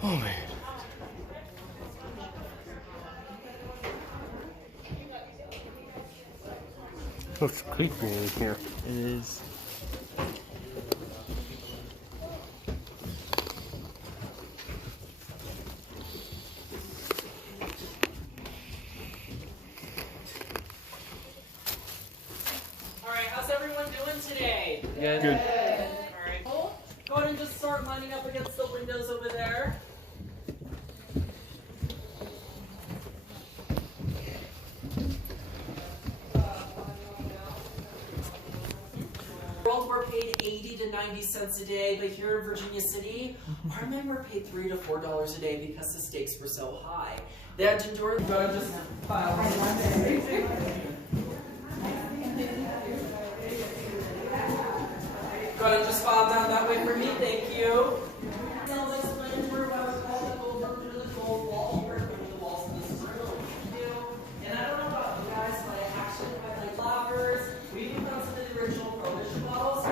Oh man. Looks creepy in here. It is. Alright, how's everyone doing today? Good. Alright, cool. Go ahead and just start lining up against the windows over there. We're paid 80 to 90 cents a day, but here in Virginia City, our men were paid $3 to $4 a day because the stakes were so high. They had to endure. Go ahead and just file. Go ahead and just file down that way for me. Thank you. I'll explain where I was called over to the gold wall. We're going to the walls of this room. And I don't know about you guys, but I actually quite like flowers. We even found some of the original prohibition bottles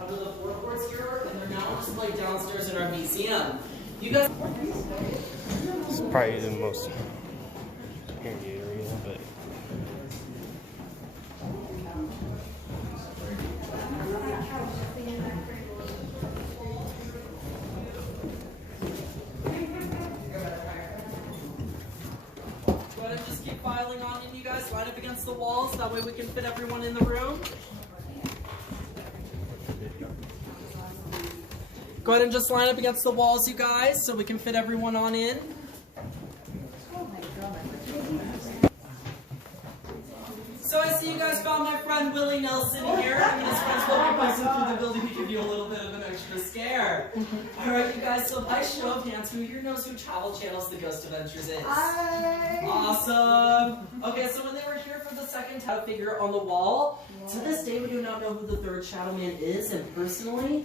under the floorboards here, and they're now displayed downstairs in our museum. You guys. It's probably the most scary area, but. Go ahead and just keep filing on in, you guys. Line up against the walls. That way we can fit everyone in the room. Go ahead and just line up against the walls, you guys, so we can fit everyone on in. So I see you guys found my friend Willie Nelson here. I mean, his friends will be passing through the building to give you a little bit of an extra scare. All right, you guys, so by show of hands, who here knows who Travel Channel's The Ghost Adventures is? Hi! Awesome! Okay, so when they were here for the second shadow figure on the wall, to this day we do not know who the third Shadow Man is, and personally,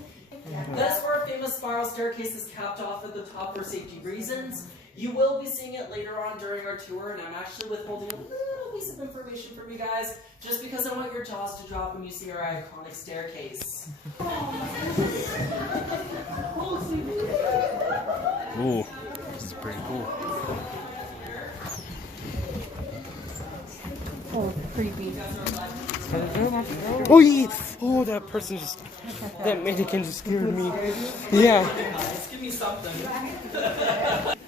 that's where our famous spiral staircase is capped off at the top for safety reasons. You will be seeing it later on during our tour, and I'm actually withholding a little piece of information from you guys, just because I want your jaws to drop when you see our iconic staircase. Ooh, this is pretty cool. Oh, creepy. Oh yeah! Oh, that person just, that mannequin just scared me. Yeah. Guys, give me something.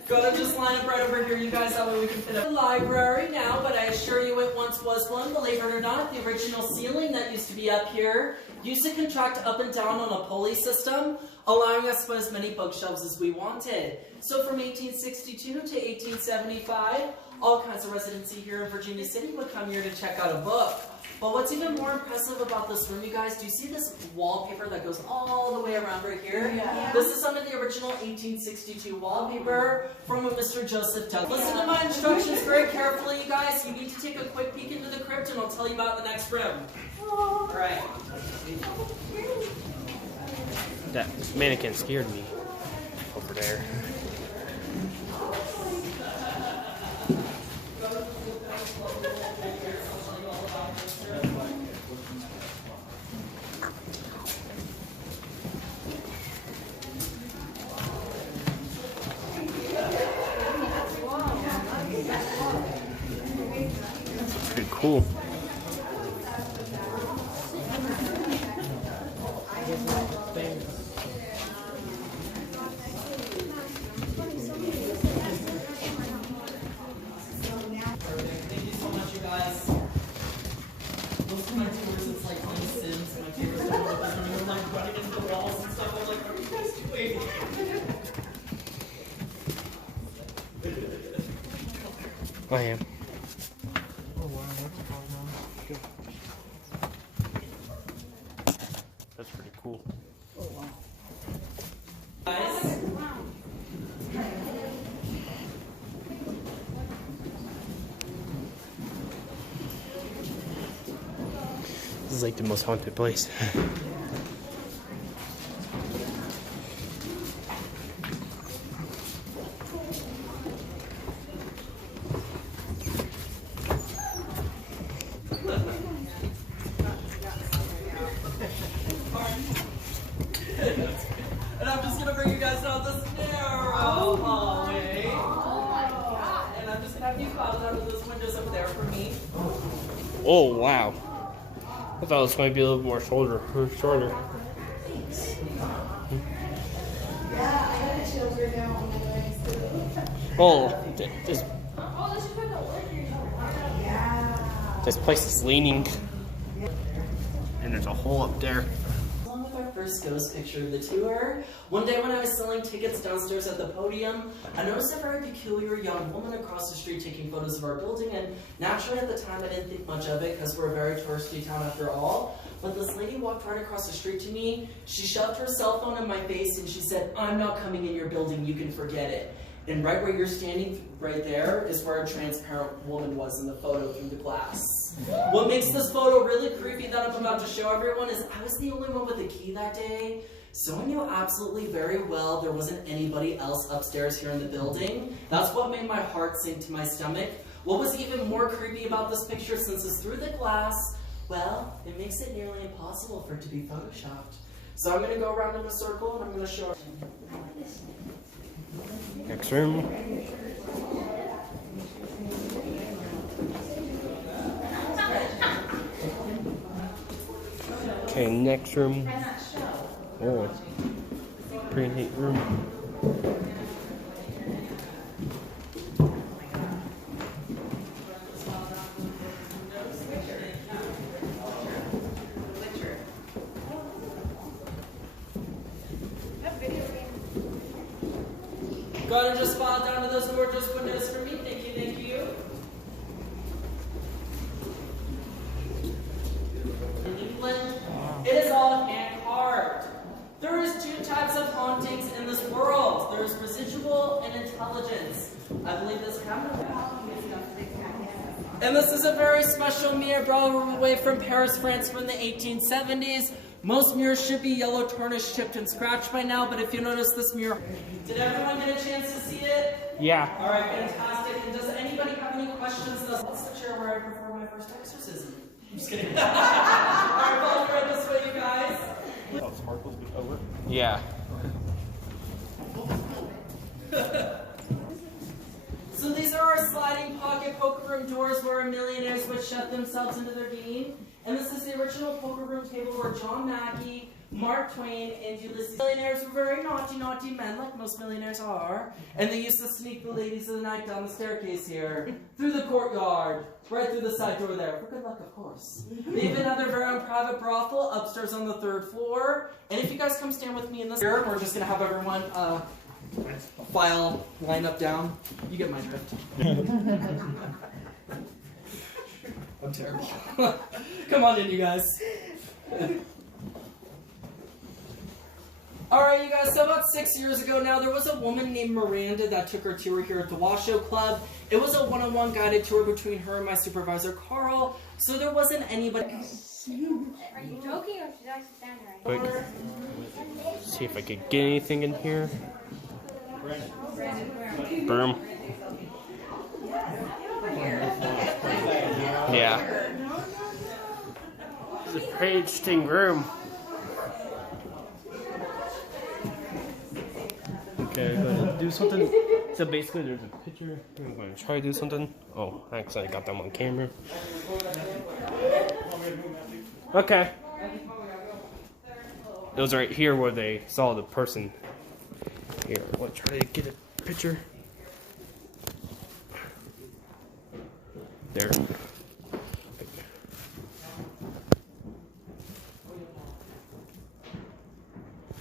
Go ahead and just line up right over here, you guys, that way we can fit up the library now, but I assure you it once was one. Believe it or not, the original ceiling that used to be up here used to contract up and down on a pulley system, allowing us to put as many bookshelves as we wanted. So from 1862 to 1875, all kinds of residency here in Virginia City would come here to check out a book. But what's even more impressive about this room, you guys, do you see this wallpaper that goes all the way around right here? Yeah. This is some of the original 1862 wallpaper from a Mr. Joseph Douglas. Listen to my instructions very carefully, you guys. You need to take a quick peek into the crypt and I'll tell you about the next room. All right. That mannequin scared me over there. Pretty cool. Thank you so much, you guys. Most of my tours, it's like playing Sims. My favorite is when you're like running into the walls and stuff. I'm like, what are you guys doing? I am. Oh wow, that's far down. That's pretty cool. Oh wow. Guys. This is like the most haunted place. And I'm just gonna bring you guys down this narrow hallway. And I'm just gonna have you go out of those windows over there for me. Oh wow. I thought this might be a little more shorter. Oh, this place is leaning. And there's a hole up there. Along with our first ghost picture of the tour, one day when I was selling tickets downstairs at the podium, I noticed a very peculiar young woman across the street taking photos of our building, and naturally at the time I didn't think much of it because we're a very touristy town after all. But this lady walked right across the street to me, she shoved her cell phone in my face and she said, "I'm not coming in your building, you can forget it." And right where you're standing, right there, is where a transparent woman was in the photo through the glass. What makes this photo really creepy that I'm about to show everyone is I was the only one with the key that day, so I knew absolutely very well there wasn't anybody else upstairs here in the building. That's what made my heart sink to my stomach. What was even more creepy about this picture, since it's through the glass, well, it makes it nearly impossible for it to be photoshopped. So I'm going to go around in a circle and I'm going to show. Next room. Okay, next room. Oh, pretty neat room. Go ahead and just file down to those gorgeous windows for me. Thank you, thank you. In England, it is all hand carved. There is two types of hauntings in this world. There is residual and intelligence. I believe this camera. And this is a very special mirror brought away from Paris, France from the 1870s. Most mirrors should be yellow, tarnished, chipped, and scratched by now, but if you notice this mirror... Did everyone get a chance to see it? Yeah. All right, fantastic. And does anybody have any questions? What's the chair where I perform my first exorcism? I'm just kidding. All right, follow me right this way, you guys. Oh, sparkles be over? Yeah. So these are our sliding pocket poker room doors where millionaires would shut themselves into their being. And this is the original poker room table where John Mackey, Mark Twain, and Ulysses. Millionaires were very naughty, naughty men, like most millionaires are. And they used to sneak the ladies of the night down the staircase here, through the courtyard, right through the side door there. For good luck, of course. They even had their very own private brothel upstairs on the 3rd floor. And if you guys come stand with me in this here, we're just going to have everyone file, line up down. You get my drift. I'm terrible. Come on in, you guys. Alright, you guys, so about 6 years ago now, there was a woman named Miranda that took her tour here at the Washoe Club. It was a one-on-one guided tour between her and my supervisor, Carl, so there wasn't anybody... Are you joking or should I stand right? Quick. See if I could get anything in here. Boom. Yeah. It's a pretty interesting room. Okay, I'm gonna do something. So basically there's a picture. I'm gonna try to do something. Oh, I accidentally got them on camera. Okay. It was right here where they saw the person. Here, I'll try to get a picture. There.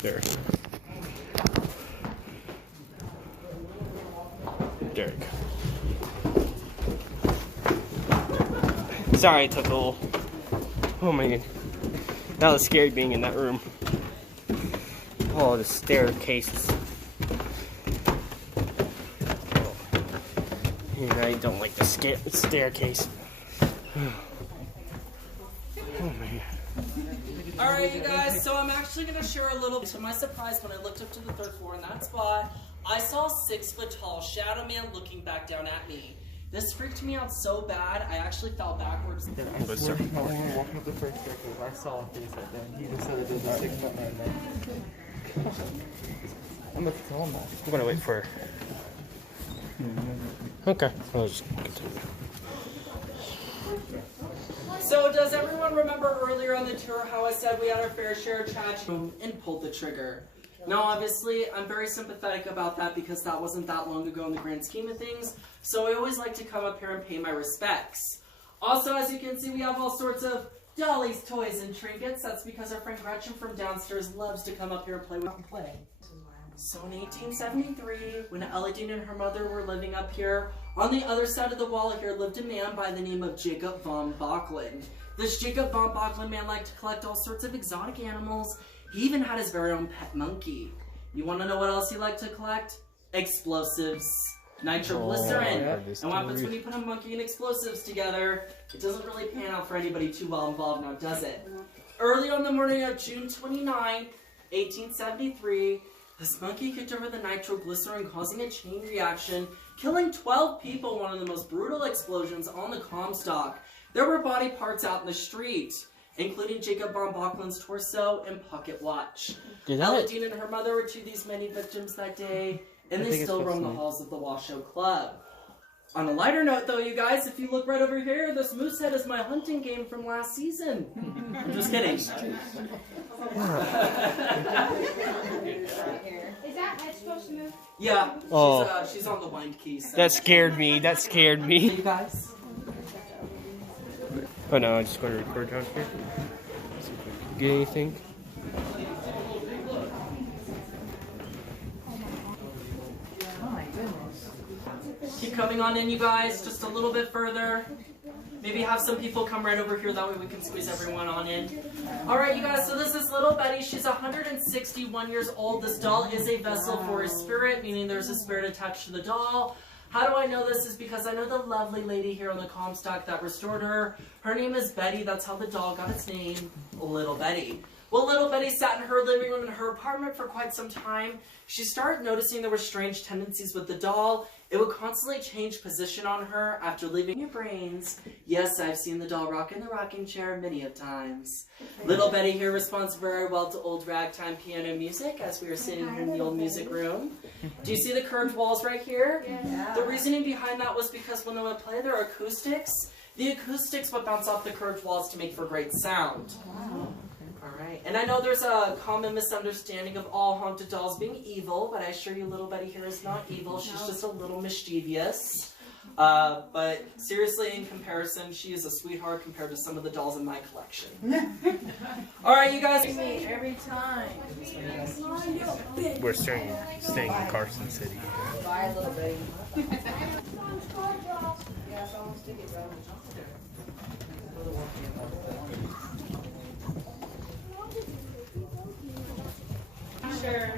There. There we go. Sorry, it took a little. Oh my god. That was scary being in that room. Oh, the staircases. Oh. And I don't like the staircase. Oh man. Alright, you guys, so I'm actually going to share a little. To my surprise, when I looked up to the 3rd floor in that spot, I saw a 6-foot-tall shadow man looking back down at me. This freaked me out so bad, I actually fell backwards. Yeah, I swear when we were walking up the first staircase, I saw a face right there. He just said it was a 6-foot man. I'm not telling that. I'm gonna wait for her. Okay, I'll just continue. So does everyone remember earlier on the tour how I said we had our fair share of trash and pulled the trigger? Now obviously I'm very sympathetic about that because that wasn't that long ago in the grand scheme of things, so I always like to come up here and pay my respects. Also, as you can see, we have all sorts of dollies, toys, and trinkets. That's because our friend Gretchen from downstairs loves to come up here and play. So in 1873, when Ella Dean and her mother were living up here, on the other side of the wall here lived a man by the name of Jacob von Bachland. This Jacob von Bachland man liked to collect all sorts of exotic animals. He even had his very own pet monkey. You want to know what else he liked to collect? Explosives. Nitroglycerin. And what happens when you put a monkey and explosives together? It doesn't really pan out for anybody too well involved now, does it? Early on the morning of June 29, 1873, this monkey kicked over the nitroglycerin, causing a chain reaction, killing 12 people, one of the most brutal explosions on the Comstock. There were body parts out in the street, including Jacob von Bachland's torso and pocket watch. Ella Dean and her mother were to these many victims that day, and they still roam the halls of the Washoe Club. On a lighter note, though, you guys, if you look right over here, this moose head is my hunting game from last season. I'm just kidding. Is that head supposed to move? Yeah, Oh. she's on the wind key. So. That scared me. That scared me. You guys? Oh no, I'm just going to record down here. See if we can get anything. Keep coming on in, you guys, just a little bit further. Maybe have some people come right over here, that way we can squeeze everyone on in. Alright, you guys, so this is little Betty. She's 161 years old. This doll is a vessel for a spirit, meaning there's a spirit attached to the doll. How do I know this? Is because I know the lovely lady here on the Comstock that restored her. Her name is Betty. That's how the doll got its name, Little Betty. Well, little Betty sat in her living room in her apartment for quite some time. She started noticing there were strange tendencies with the doll. It would constantly change position on her after leaving your brains. Yes, I've seen the doll rock in the rocking chair many of times. Little Betty here responds very well to old ragtime piano music as we are sitting here in the old music room. Do you see the curved walls right here? Yeah. The reasoning behind that was because when they would play their acoustics, the acoustics would bounce off the curved walls to make for great sound. Wow. Alright, and I know there's a common misunderstanding of all haunted dolls being evil, but I assure you little Betty here is not evil. She's just a little mischievous. But seriously, in comparison, she is a sweetheart compared to some of the dolls in my collection. Alright, you guys. Every time. We're staying in Carson City. Bye, little baby. Yeah, it's almost sticky, bro. Sure.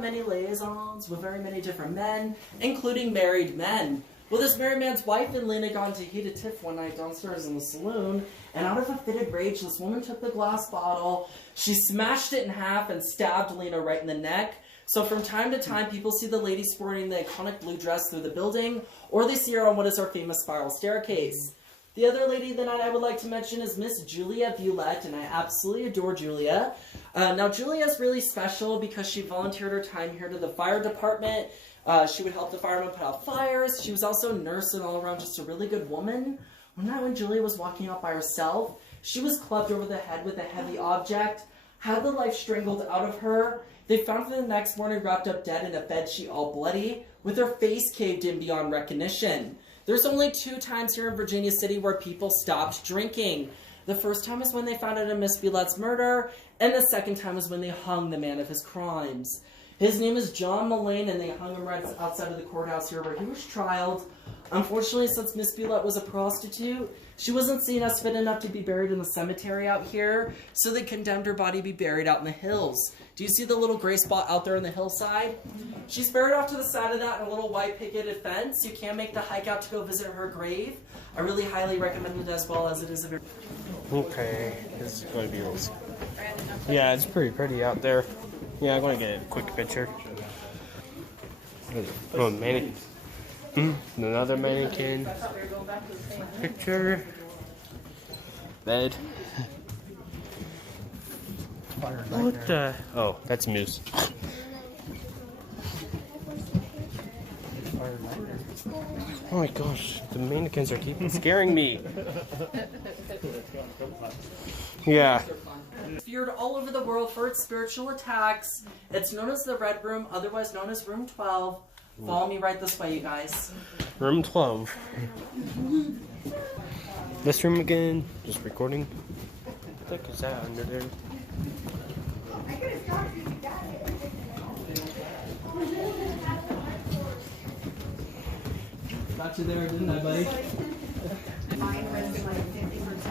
Many liaisons with very many different men, including married men. Well, this married man's wife and Lena got into heated tiff one night downstairs in the saloon, and out of a fit of rage, this woman took the glass bottle, she smashed it in half and stabbed Lena right in the neck. So from time to time, people see the lady sporting the iconic blue dress through the building, or they see her on what is our famous spiral staircase. The other lady that I would like to mention is Miss Julia Violette, and I absolutely adore Julia. Now, Julia is really special because she volunteered her time here to the fire department. She would help the firemen put out fires. She was also a nurse and all around just a really good woman. One night when Julia was walking out by herself, she was clubbed over the head with a heavy object, had the life strangled out of her. They found her the next morning wrapped up dead in a bed sheet all bloody, with her face caved in beyond recognition. There's only 2 times here in Virginia City where people stopped drinking. The first time is when they found out of Miss Violette's murder, and the second time was when they hung the man of his crimes. His name is John Mullane, and they hung him right outside of the courthouse here where he was trialed. Unfortunately, since Miss Violette was a prostitute, she wasn't seen as fit enough to be buried in the cemetery out here, so they condemned her body to be buried out in the hills. Do you see the little gray spot out there on the hillside? She's buried off to the side of that in a little white picketed fence. You can make the hike out to go visit her grave. I really highly recommend it as well, as it is a very... Okay, this is going to be real. Yeah, it's pretty pretty out there. Yeah, I'm going to get a quick picture. Oh, man. Another mannequin. Picture. Bed. What the? Oh, that's Moose. Oh my gosh, the mannequins are keeping scaring me. Yeah. Feared all over the world for its spiritual attacks. It's known as the Red Room, otherwise known as Room 12. Follow me right this way, you guys. Room 12. This room again. Just recording. What the heck is that under there? Got you there, didn't I, buddy? Mine was like 50%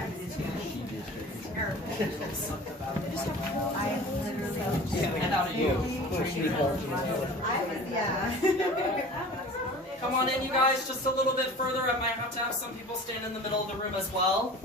I literally. And out of you. Yeah. Come on in, you guys, just a little bit further. I might have to have some people stand in the middle of the room as well.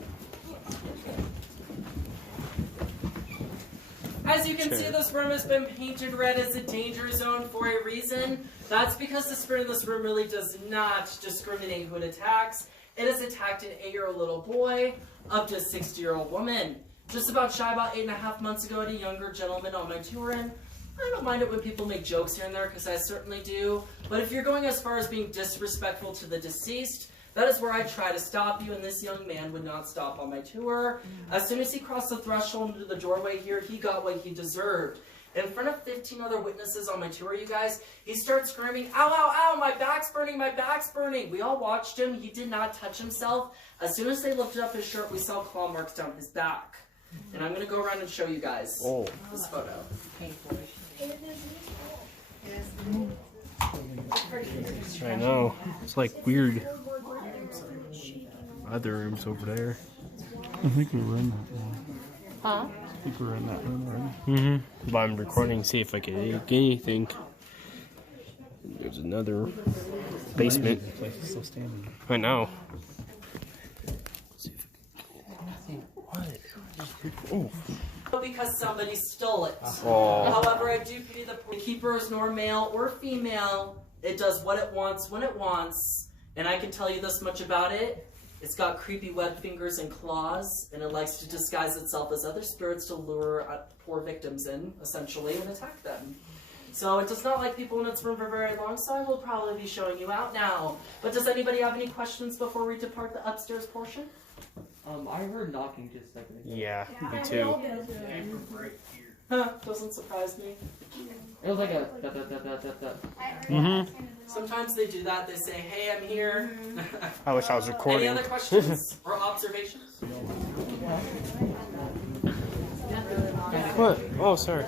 As you can see, this room has been painted red as a danger zone for a reason. That's because the spirit in this room really does not discriminate who it attacks. It has attacked an 8-year-old little boy up to a 60-year-old woman. Just about shy about 8.5 months ago, I had a younger gentleman on my tour, and I don't mind it when people make jokes here and there, because I certainly do. But if you're going as far as being disrespectful to the deceased, that is where I try to stop you, and this young man would not stop on my tour. As soon as he crossed the threshold into the doorway here, he got what he deserved. In front of 15 other witnesses on my tour, you guys, he started screaming, "Ow, ow, ow, my back's burning, my back's burning." We all watched him. He did not touch himself. As soon as they lifted up his shirt, we saw claw marks down his back. And I'm going to go around and show you guys this photo. I know. It's like weird. Other rooms over there. I think we were in that room. Huh? I think we were in that room already. Mm-hmm. But I'm recording to see if I can get anything. There's another basement. The place is still standing. I know. Oh. Because somebody stole it. Oh. However, I do pity the keeper is nor male or female. It does what it wants when it wants. And I can tell you this much about it. It's got creepy webbed fingers and claws, and it likes to disguise itself as other spirits to lure poor victims in, essentially, and attack them. So it does not like people in its room for very long, so I will probably be showing you out now. But does anybody have any questions before we depart the upstairs portion? I heard knocking just a second ago. Yeah, me too. Huh, doesn't surprise me. It was like a da. Mm-hmm. Sometimes they do that. They say, "Hey, I'm here." I wish I was recording. Any other questions or observations? What? Oh, sorry.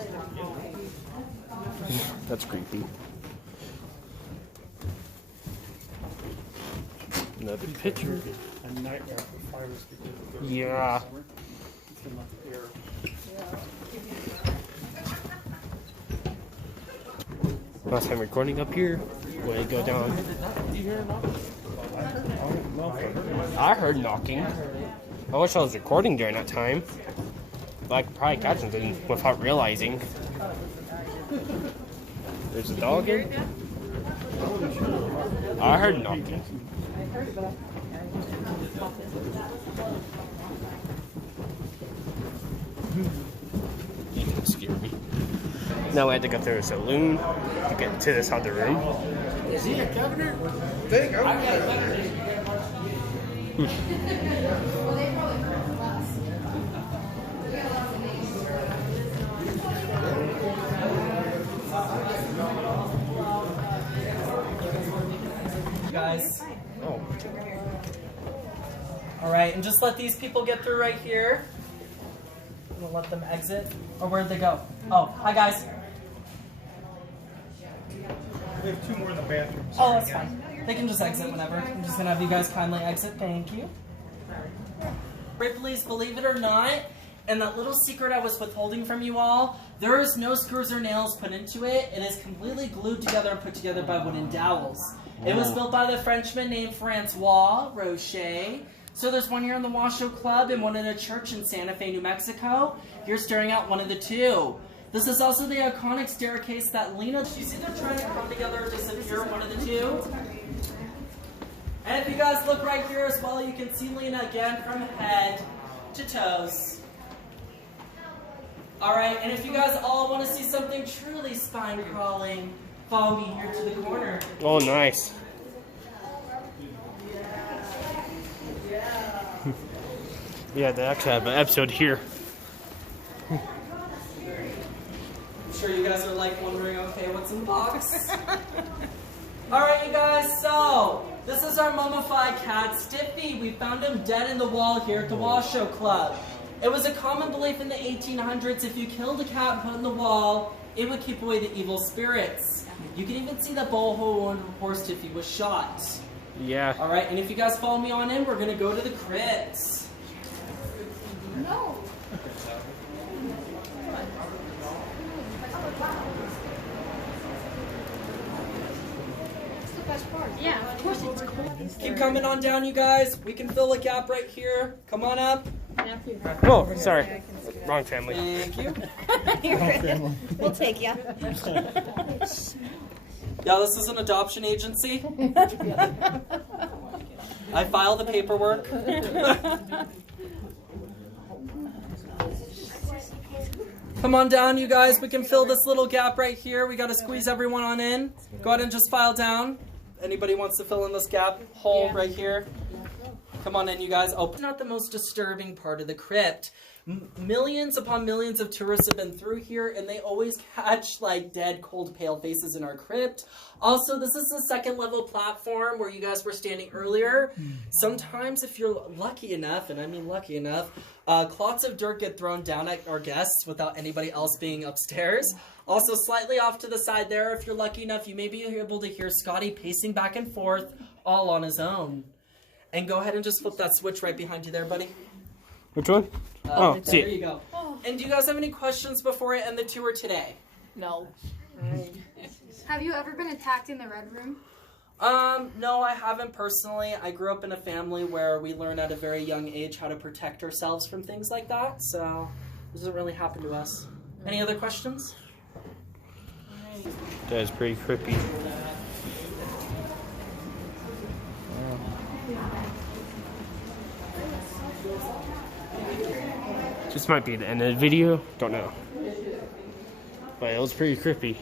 That's creepy. Another picture. A nightmare for fires because of the Yeah. it's in the air. Last time recording up here. Way to go down. Did you hear a knock? I heard knocking. I wish I was recording during that time. But I could probably catch something without realizing. There's a dog in? I heard knocking. You didn't scare me. Now we had to go through a saloon to get to this other room. Is he a governor? Guys. Oh. Alright, and just let these people get through right here. I'm gonna let them exit. Or where'd they go? Oh, hi guys. We have two more in the bathroom. Oh, that's fine. They can just exit whenever. I'm just gonna have you guys kindly exit. Thank you. Ripley's, believe it or not, and that little secret I was withholding from you all, there is no screws or nails put into it. It is completely glued together and put together by wooden dowels. It was built by the Frenchman named Francois Rocher. So there's one here in the Washoe Club and one in a church in Santa Fe, New Mexico. You're staring at one of the two. This is also the iconic staircase that Lena... You see they're trying to come together or disappear, one of the two? And if you guys look right here as well, you can see Lena again from head to toes. Alright, and if you guys all want to see something truly spine-crawling, follow me here to the corner. Oh, nice. Yeah, they actually have an episode here. I'm sure you guys are like wondering, okay, what's in the box? Alright, you guys, so this is our mummified cat, Stiffy. We found him dead in the wall here at the Washoe Club. It was a common belief in the 1800s if you killed a cat and put it in the wall, it would keep away the evil spirits. You can even see the bullet hole where poor Stiffy was shot. Yeah. Alright, and if you guys follow me on in, we're going to go to the crypt. No. It's the best part. Yeah, of course it's cool. Keep coming on down, you guys. We can fill a gap right here. Come on up. Oh, sorry. Wrong family. Thank you. We'll take you. Yeah, this is an adoption agency. I file the paperwork. Come on down, you guys. We can fill this little gap right here. We got to squeeze everyone on in. Go ahead and just file down. Anybody wants to fill in this gap hole right here? Come on in, you guys. Oh, it's not the most disturbing part of the crypt. Millions upon millions of tourists have been through here, and they always catch like dead, cold, pale faces in our crypt. Also, this is the second level platform where you guys were standing earlier. Sometimes if you're lucky enough, and I mean lucky enough, clots of dirt get thrown down at our guests without anybody else being upstairs. Also, slightly off to the side there, if you're lucky enough, you may be able to hear Scotty pacing back and forth all on his own. And go ahead and just flip that switch right behind you there, buddy. Which one? There see you go. And do you guys have any questions before I end the tour today? No. Have you ever been attacked in the Red Room? No, I haven't personally. I grew up in a family where we learn at a very young age how to protect ourselves from things like that, so it doesn't really happen to us. Any other questions? That is pretty creepy. This might be the end of the video. Don't know. But it was pretty creepy.